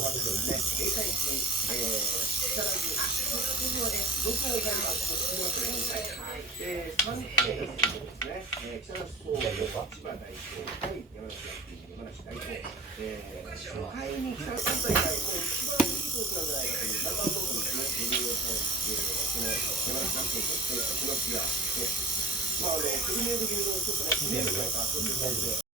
がですね、警戒し、木更津、どちらがいかにか聞きますよ、3期目ですね、木更津総合、千葉代表対山梨学院、山梨代表、初回に木更津今大会、一番いいコースなんじゃないかという、ナンバー4のですね、この山梨学院として、このピアで、フルメイド組のちょっとね、記念日とか、そういう感じで。